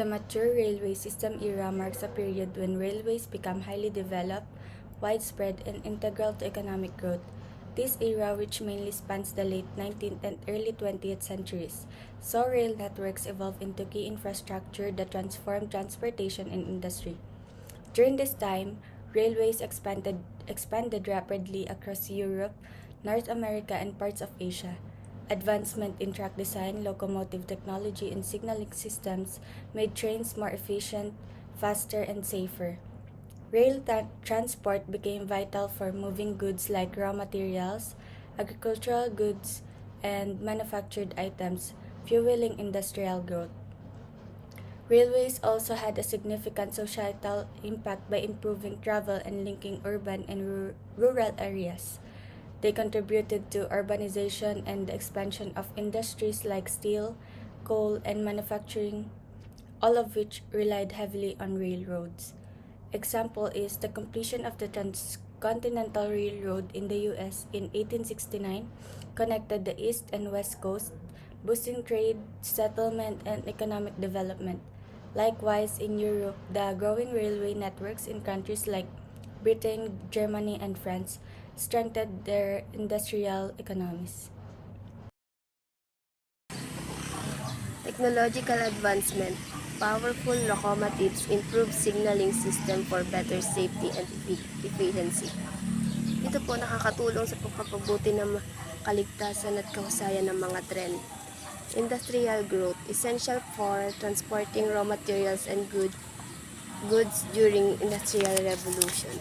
The mature railway system era marks a period when railways become highly developed, widespread, and integral to economic growth. This era, which mainly spans the late 19th and early 20th centuries, saw rail networks evolve into key infrastructure that transformed transportation and industry. During this time, railways expanded rapidly across Europe, North America, and parts of Asia. Advancement in track design, locomotive technology, and signaling systems made trains more efficient, faster, and safer. Transport became vital for moving goods like raw materials, agricultural goods, and manufactured items, fueling industrial growth. Railways also had a significant societal impact by improving travel and linking urban and rural areas. They contributed to urbanization and the expansion of industries like steel, coal, and manufacturing, all of which relied heavily on railroads. Example is the completion of the Transcontinental Railroad in the US in 1869 connected the East and West Coast, boosting trade, settlement, and economic development. Likewise, in Europe, the growing railway networks in countries like Britain, Germany, and France strengthened their industrial economies. Technological advancement. Powerful locomotives improve signaling system for better safety and efficiency. Ito po nakakatulong sa pagpapabuti ng kaligtasan at kahusayan ng mga tren. Industrial growth, essential for transporting raw materials and goods during Industrial Revolution.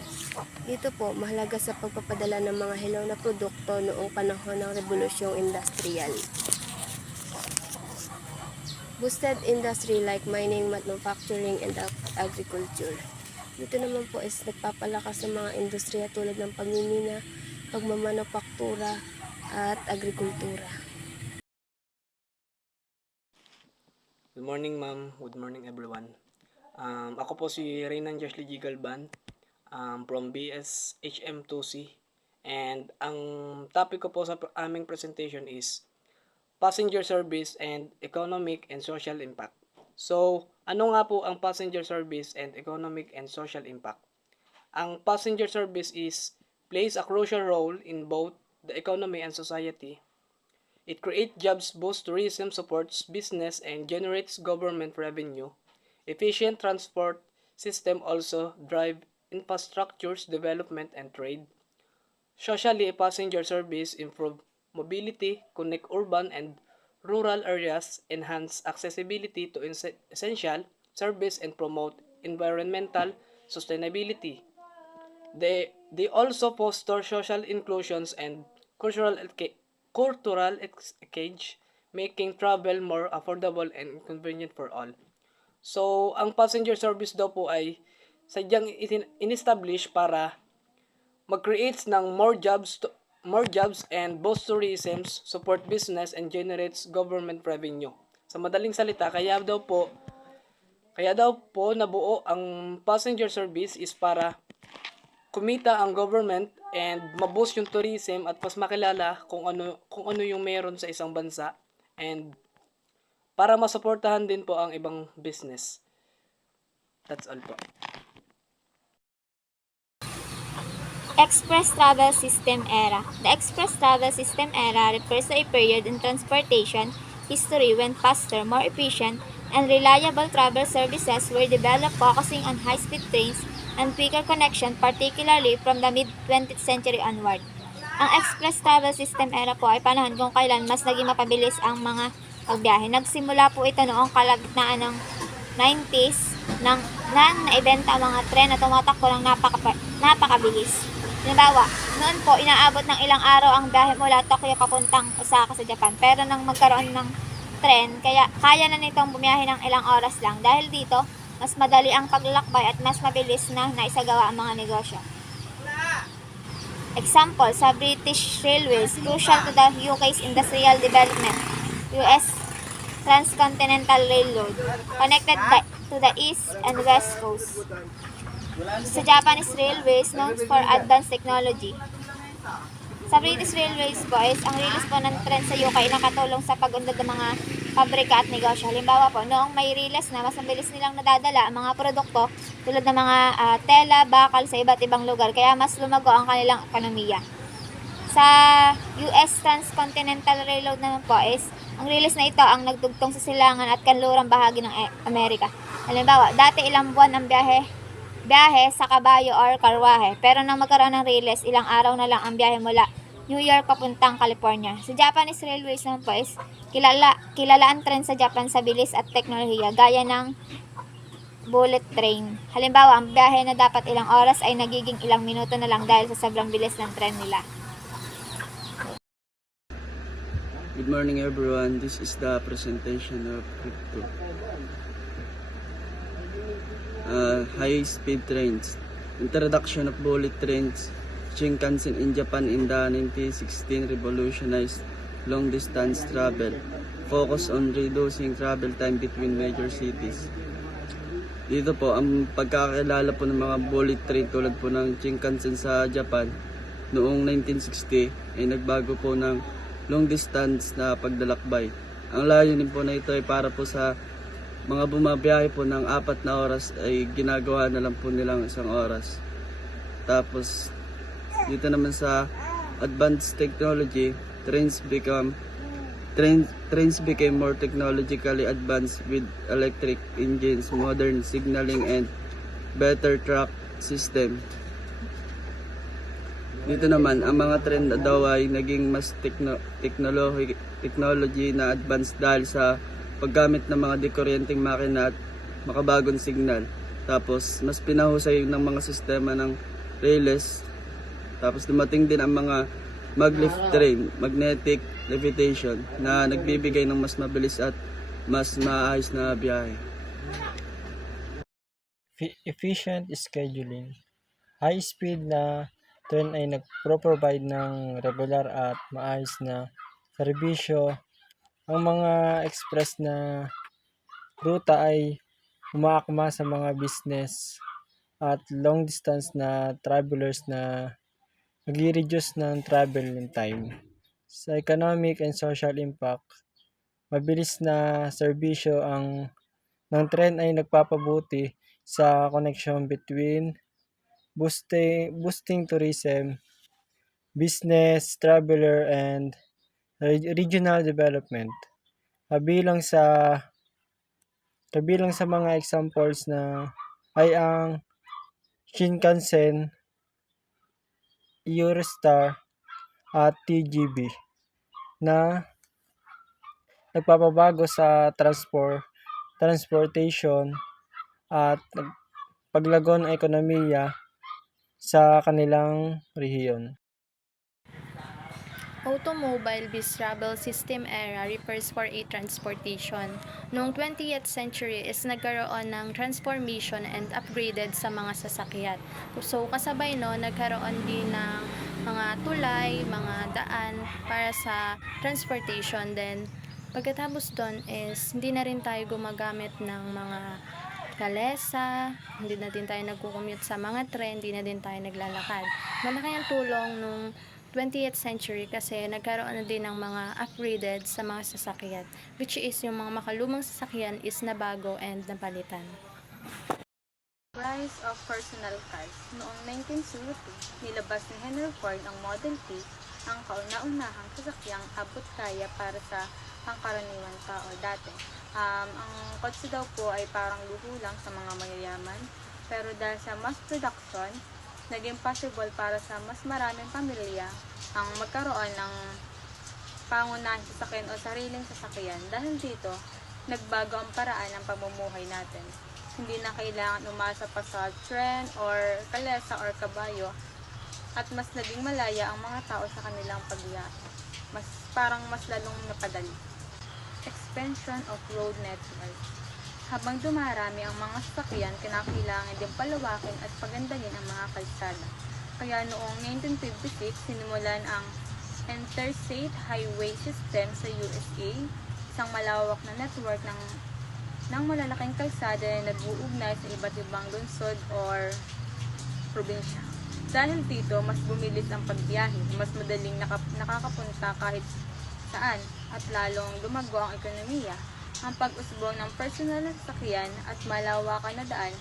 Dito po, mahalaga sa pagpapadala ng mga hilaw na produkto noong panahon ng Rebolusyong Industrial. Boosted industry like mining, manufacturing, and agriculture. Dito naman po is nagpapalakas ng mga industriya tulad ng pagmimina, pagmamanufaktura, at agrikultura. Good morning, ma'am. Good morning, everyone. Ako po si Reynan Joshly G. Galban from BS HM2C. And ang topic ko po sa aming presentation is passenger service and economic and social impact. So, ano nga po ang passenger service and economic and social impact? Ang passenger service plays a crucial role in both the economy and society. It creates jobs, boosts tourism, supports business, and generates government revenue. Efficient transport system also drive infrastructures development and trade. Socially, passenger service improve mobility, connect urban and rural areas, enhance accessibility to essential service, and promote environmental sustainability. They also foster social inclusions and cultural exchange, making travel more affordable and convenient for all. So, ang passenger service daw po ay sadyang in-establish para mag-create ng more jobs and boost tourism, support business, and generates government revenue. Sa madaling salita, kaya daw po nabuo ang passenger service is para kumita ang government and maboost yung tourism at mas makilala kung ano yung meron sa isang bansa, and para masuportahan din po ang ibang business. That's all po. Express Travel System Era. The Express Travel System Era refers to a period in transportation history when faster, more efficient, and reliable travel services were developed focusing on high-speed trains and quicker connection, particularly from the mid-20th century onward. Ang Express Travel System Era po ay panahon kung kailan mas naging mapabilis ang mga pagbiyahe. Nagsimula po ito noong kalagitnaan ng 90s nang naibenta ang mga tren na tumatakbo ng napakabilis. Halimbawa, noon po inaabot ng ilang araw ang biyahe mula Tokyo papuntang Osaka sa Japan. Pero nang magkaroon ng tren, kaya na nitong bumiyahe ng ilang oras lang. Dahil dito, mas madali ang paglalakbay at mas mabilis na naisagawa ang mga negosyo. Example, sa British Railways, crucial to the UK's industrial development, US Transcontinental Railroad, connected to the East and West Coast. Sa Japanese Railways, known for advanced technology. Sa British Railways po, ang release po ng tren sa UK nakatulong sa pag-unlad ng mga pabrika at negosyo. Halimbawa po, noong may riles na mas mabilis nilang nadadala ang mga produkto tulad ng mga tela, bakal sa iba't ibang lugar, kaya mas lumago ang kanilang ekonomiya. Sa US Transcontinental Railroad naman po is, ang riles na ito ang nagdugtong sa silangan at kanlurang bahagi ng Amerika. Halimbawa, dati ilang buwan ang biyahe sa kabayo or karwahe, pero nang magkaroon ng riles, ilang araw na lang ang biyahe mula New York papuntang California. Sa Japanese Railways naman po is, kilala ang trend sa Japan sa bilis at teknolohiya, gaya ng bullet train. Halimbawa, ang biyahe na dapat ilang oras ay nagiging ilang minuto na lang dahil sa sobrang bilis ng tren nila. Good morning everyone, this is the presentation of crypto. High speed trains. Introduction of bullet trains. Shinkansen in Japan in the 1916 revolutionized long distance travel. Focus on reducing travel time between major cities. Dito po, ang pagkakilala po ng mga bullet train tulad po ng Shinkansen sa Japan noong 1960 ay nagbago po ng long distance na pagdalakbay. Ang layunin po na ito ay para po sa mga bumabiyahe po ng 4 na oras ay ginagawa na lang po nilang 1 oras. Tapos dito naman sa advanced technology, trains became more technologically advanced with electric engines, modern signaling and better track system. Dito naman, ang mga trend daw ay naging mas technology na advanced dahil sa paggamit ng mga dekuryenteng makina at makabagong signal. Tapos, mas pinahusay ng mga sistema ng rails. Tapos, dumating din ang mga maglev train, magnetic levitation, na nagbibigay ng mas mabilis at mas maayos na biyahe. Efficient scheduling. High speed na train ay nagpro-provide ng regular at maayos na serbisyo. Ang mga express na ruta ay umaakma sa mga business at long distance na travelers na nag-reduce ng travel time. Sa economic and social impact, mabilis na serbisyo ng tren ay nagpapabuti sa connection between boosting tourism, business, traveler, and regional development. Kabilang sa mga examples na ay ang Shinkansen, Eurostar, at TGV na nagpapabago sa transportation at paglago ng ekonomiya sa kanilang rehiyon. Automobile bus travel system era refers for a transportation. Noong 20th century is nagkaroon ng transformation and upgraded sa mga sasakyan. So kasabay no, nagkaroon din ng mga tulay, mga daan para sa transportation. Then pagkatapos doon is hindi na rin tayo gumagamit ng mga kalesa, hindi na din tayo nagko-commute sa mga tren, hindi na din tayo naglalakad. Malaki ang tulong nung 20th century kasi nagkaroon na din ng mga upgraded sa mga sasakyan, which is yung mga makalumang sasakyan is nabago and napalitan. Rise of personal cars. Noong 1902, nilabas ni Henry Ford ang Model T, ang kauna-unahang sasakyang abot kaya para sa pangkaraniwang tao dati. Ang kotse daw po ay parang luho lang sa mga mayayaman, pero dahil sa mass production, naging possible para sa mas maraming pamilya ang magkaroon ng pangunahing sasakyan o sariling sasakyan. Dahil dito, nagbago ang paraan ng pamumuhay natin. Hindi na kailangan umasa pa sa tren or kalesa or kabayo at mas naging malaya ang mga tao sa kanilang pagbiyahe. Mas lalong napadali. Expansion of road network. Habang dumarami ang mga sasakyan, kinakailangan din palawakin at pagandahin ang mga kalsada. Kaya noong 1956, sinimulan ang Interstate Highway System sa USA, isang malawak na network ng malalaking kalsada na nag-uugnay sa iba't ibang lungsod or probinsya. Dahil dito, mas bumilis ang pagbiyahe, mas madaling nakakapunta kahit saan at lalong lumago ang ekonomiya. Ang pag-usbong ng personal na sasakyan at malawakan na daan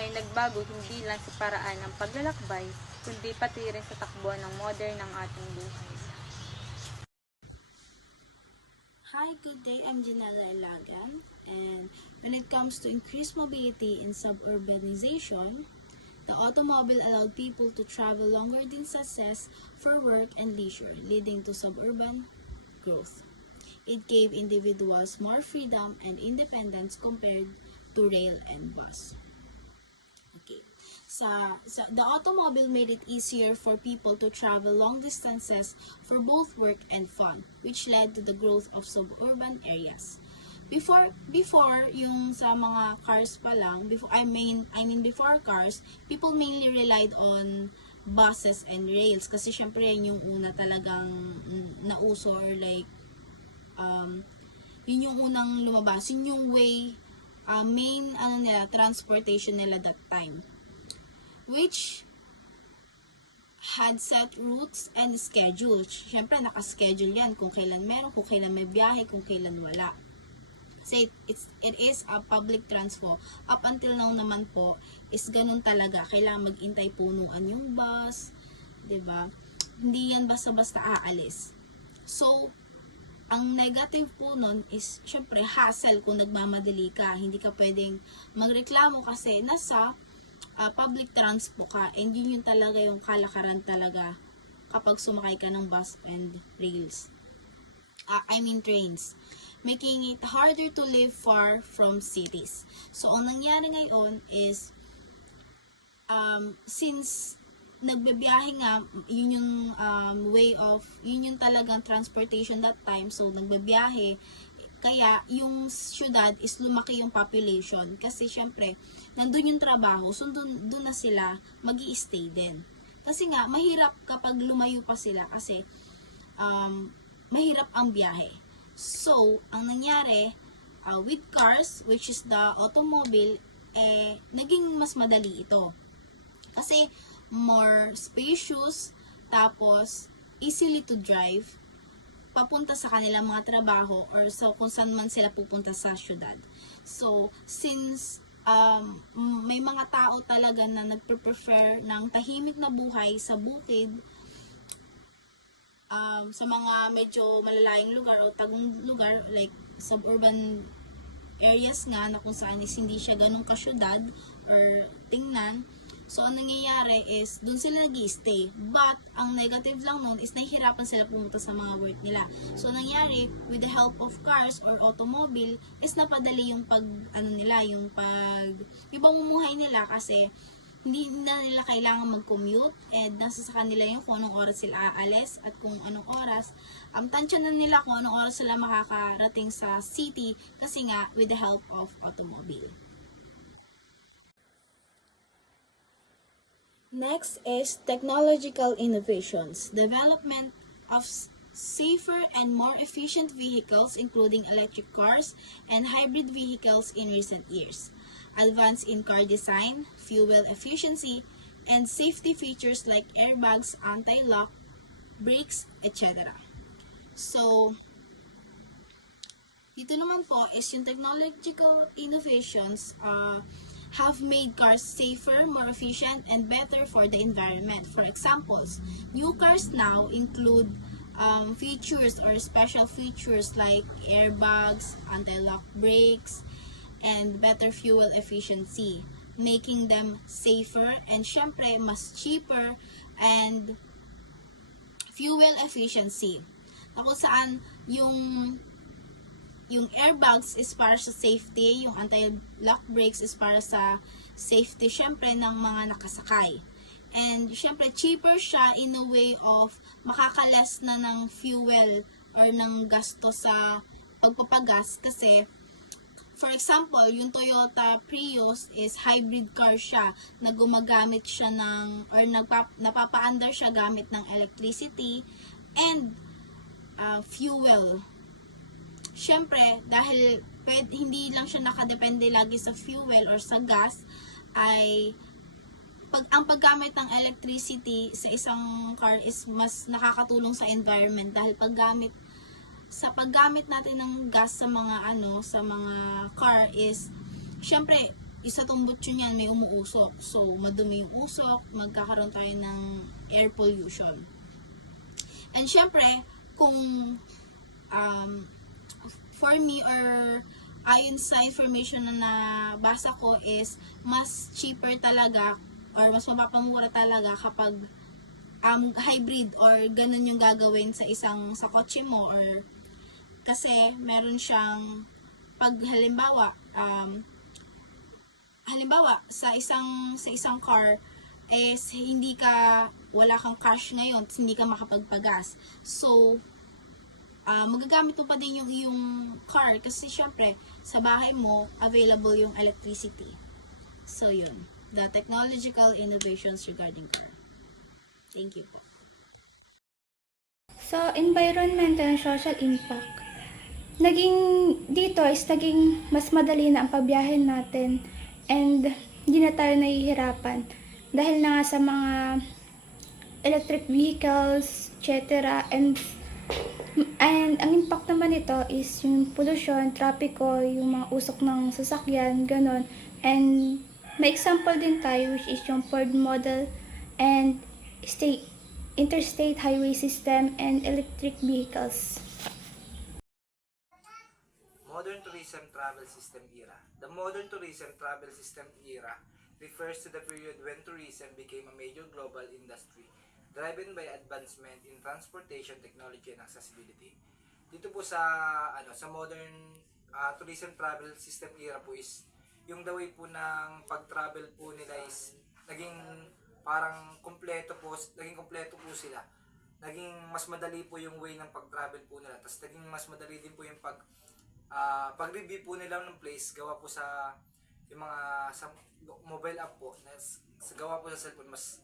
ay nagbago hindi lang sa paraan ng paglalakbay, kundi pati rin sa takbo ng modern ng ating buhay. Hi, good day. I'm Janela Elagan. And when it comes to increased mobility in suburbanization, the automobile allowed people to travel longer distances for work and leisure, leading to suburban growth. It gave individuals more freedom and independence compared to rail and bus. Okay. The automobile made it easier for people to travel long distances for both work and fun, which led to the growth of suburban areas. Before yung sa mga cars pa lang, before cars, people mainly relied on buses and rails kasi syempre yun yung una talagang nauso or like yun yung unang lumabas, yun yung way main transportation nila that time, which had set routes and schedules. Syempre, naka-schedule yan kung kailan meron, kung kailan may biyahe, kung kailan wala. So, it is a public transport. Up until now naman po, is ganun talaga. Kailangan mag-intay punuan yung bus, diba? Hindi yan basta-basta aalis. So, ang negative po nun is, syempre, hassle kung nagmamadali ka. Hindi ka pwedeng magreklamo kasi nasa public transport ka, and yun yung talaga yung kalakaran talaga kapag sumakay ka ng bus and rails. Trains. Making it harder to live far from cities. So, ang nangyari ngayon is, since nagbabiyahe nga, yun yung yun yung talagang transportation that time, so nagbabiyahe, kaya yung syudad is lumaki yung population. Kasi syempre, nandun yung trabaho, so dun na sila magi-stay din. Kasi nga, mahirap kapag lumayo pa sila kasi mahirap ang biyahe. So, ang nangyari, with cars, which is the automobile, naging mas madali ito. Kasi, more spacious, tapos, easily to drive, papunta sa kanilang mga trabaho, or so kung saan man sila pupunta sa syudad. So, since may mga tao talaga na nagpe-prefer ng tahimik na buhay sa bukid, sa mga medyo malalayang lugar o tagong lugar like suburban areas nga na kung saan is hindi siya ganun kasyudad or tingnan. So, ang nangyayari is dun sila nag-i-stay. But, ang negative lang nun is nahihirapan sila pumunta sa mga work nila. So, ang nangyayari, with the help of cars or automobile, is napadali yung yung pamumuhay nila kasi hindi na nila kailangan mag-commute, and nasa sa kanila yung kung anong oras sila aalis at kung anong oras. Tansya na nila kung anong oras sila makakarating sa city kasi nga with the help of automobile. Next is technological innovations. Development of safer and more efficient vehicles including electric cars and hybrid vehicles in recent years. Advance in car design, fuel efficiency, and safety features like airbags, anti-lock, brakes, etc. So, dito naman po is yung technological innovations have made cars safer, more efficient, and better for the environment. For examples, new cars now include features or special features like airbags, anti-lock brakes, and better fuel efficiency, making them safer and syempre mas cheaper and fuel efficiency. Kung saan yung airbags is para sa safety, yung anti-lock brakes is para sa safety syempre ng mga nakasakay. And syempre cheaper siya in a way of makakalas na ng fuel or ng gasto sa pagpapagas kasi for example, yung Toyota Prius is hybrid car siya na gumagamit siya ng or napapaandar siya gamit ng electricity and fuel. Syempre, dahil hindi lang siya nakadepende lagi sa fuel or sa gas, ay ang paggamit ng electricity sa isang car is mas nakakatulong sa environment dahil paggamit sa paggamit natin ng gas sa mga sa mga car is syempre isa tong butyon yan, may umuusok. So, madumi yung usok, magkakaroon tayo ng air pollution. And syempre, kung for me or ayon sa information na nabasa ko is mas cheaper talaga or mas mapapamura talaga kapag hybrid or ganun yung gagawin sa kotse mo or kasi meron siyang pag halimbawa sa isang car is wala kang cash ngayon, hindi ka makapagpagas. So magagamit mo pa din yung iyong car kasi syempre sa bahay mo available yung electricity. So yun, the technological innovations regarding car. Thank you po. So, environmental and social impact. Naging mas madali na ang pagbiyahe natin and hindi na tayo nahihirapan dahil na nga sa mga electric vehicles, etc. And ang impact naman nito is yung pollution, trapiko, yung mga usok ng sasakyan, ganon. And may example din tayo which is yung Ford model and interstate highway system and electric vehicles. Modern tourism travel system era. The modern tourism travel system era refers to the period when tourism became a major global industry driven by advancement in transportation technology and accessibility. Dito po sa modern tourism travel system era po is yung the way po ng pag-travel po nila is naging kompleto po sila. Naging mas madali po yung way ng pag-travel po nila. Tapos naging mas madali din po yung pag-review po nila ng place gawa po sa yung mga sa mobile app po. Gawa po sa cellphone, mas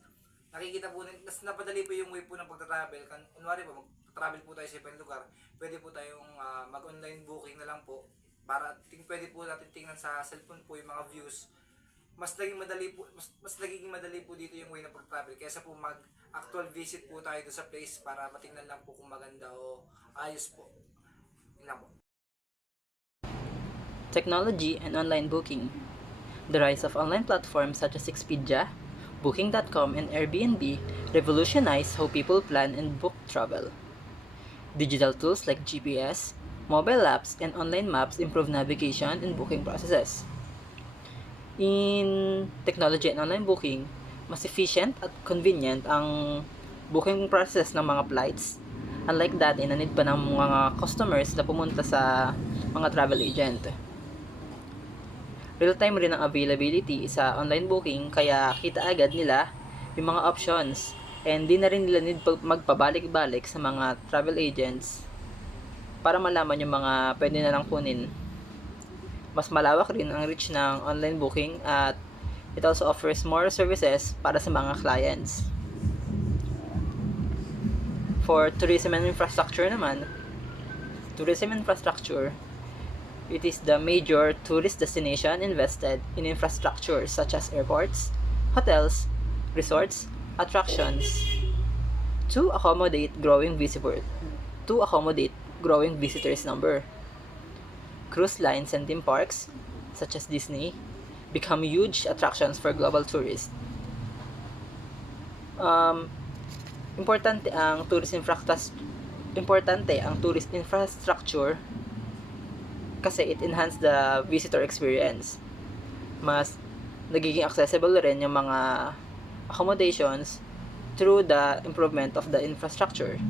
nakikita po, mas napadali po yung way po ng pag-travel. Kunwari po, mag-travel po tayo sa ibang lugar, pwede po tayong mag-online booking na lang po para pwede po natin tingnan sa cellphone po yung mga views. Mas naging madali po dito yung way ng pag-travel kaysa po mag-actual visit po tayo doon sa place para matingnan lang po kung maganda o ayos po. Yun lang po. Technology and online booking. The rise of online platforms such as Expedia, Booking.com, and Airbnb revolutionized how people plan and book travel. Digital tools like GPS, mobile apps, and online maps improve navigation and booking processes. In technology and online booking, mas efficient at convenient ang booking process ng mga flights. Unlike dati na need pa ng mga customers na pumunta sa mga travel agent. Real-time rin ang availability sa online booking kaya kita agad nila yung mga options and di na rin nila need magpabalik-balik sa mga travel agents para malaman yung mga pwede na lang kunin. Mas malawak rin ang reach ng online booking at it also offers more services para sa mga clients. For tourism and infrastructure naman, it is the major tourist destination invested in infrastructure such as airports, hotels, resorts, attractions to accommodate growing visitors number. Cruise lines and theme parks, such as Disney, become huge attractions for global tourists. Importante ang tourist infrastructure kasi it enhance the visitor experience. Mas nagiging accessible rin yung mga accommodations through the improvement of the infrastructure.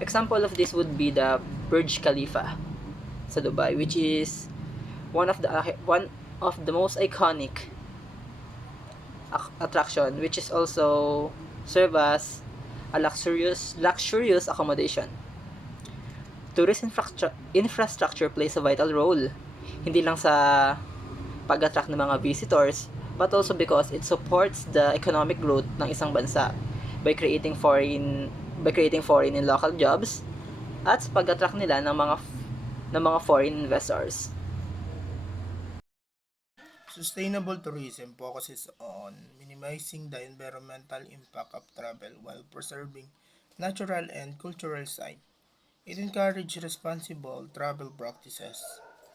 Example of this would be the Burj Khalifa sa Dubai, which is one of the most iconic attraction, which is also serve as a luxurious accommodation. Tourist infrastructure plays a vital role, hindi lang sa pag-attract ng mga visitors, but also because it supports the economic growth ng isang bansa by creating foreign and local jobs at sa pag-attract nila ng mga foreign investors. Sustainable tourism focuses on minimizing the environmental impact of travel while preserving natural and cultural sites. It encourages responsible travel practices.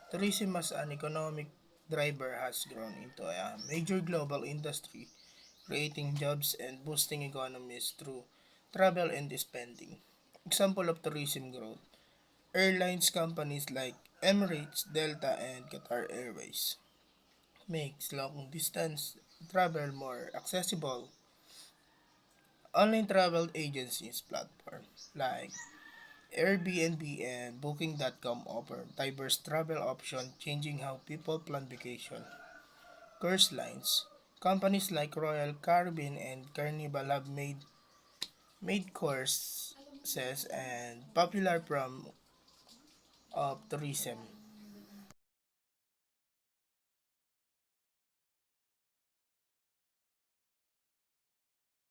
Tourism as an economic driver has grown into a major global industry, creating jobs and boosting economies through travel and spending. Example of tourism growth: airlines companies like Emirates, Delta, and Qatar Airways makes long distance travel more accessible. Online travel agencies platforms like Airbnb and Booking.com offer diverse travel options, changing how people plan vacation. Cruise lines. Companies like Royal Caribbean and Carnival have made courses and popular from of tourism.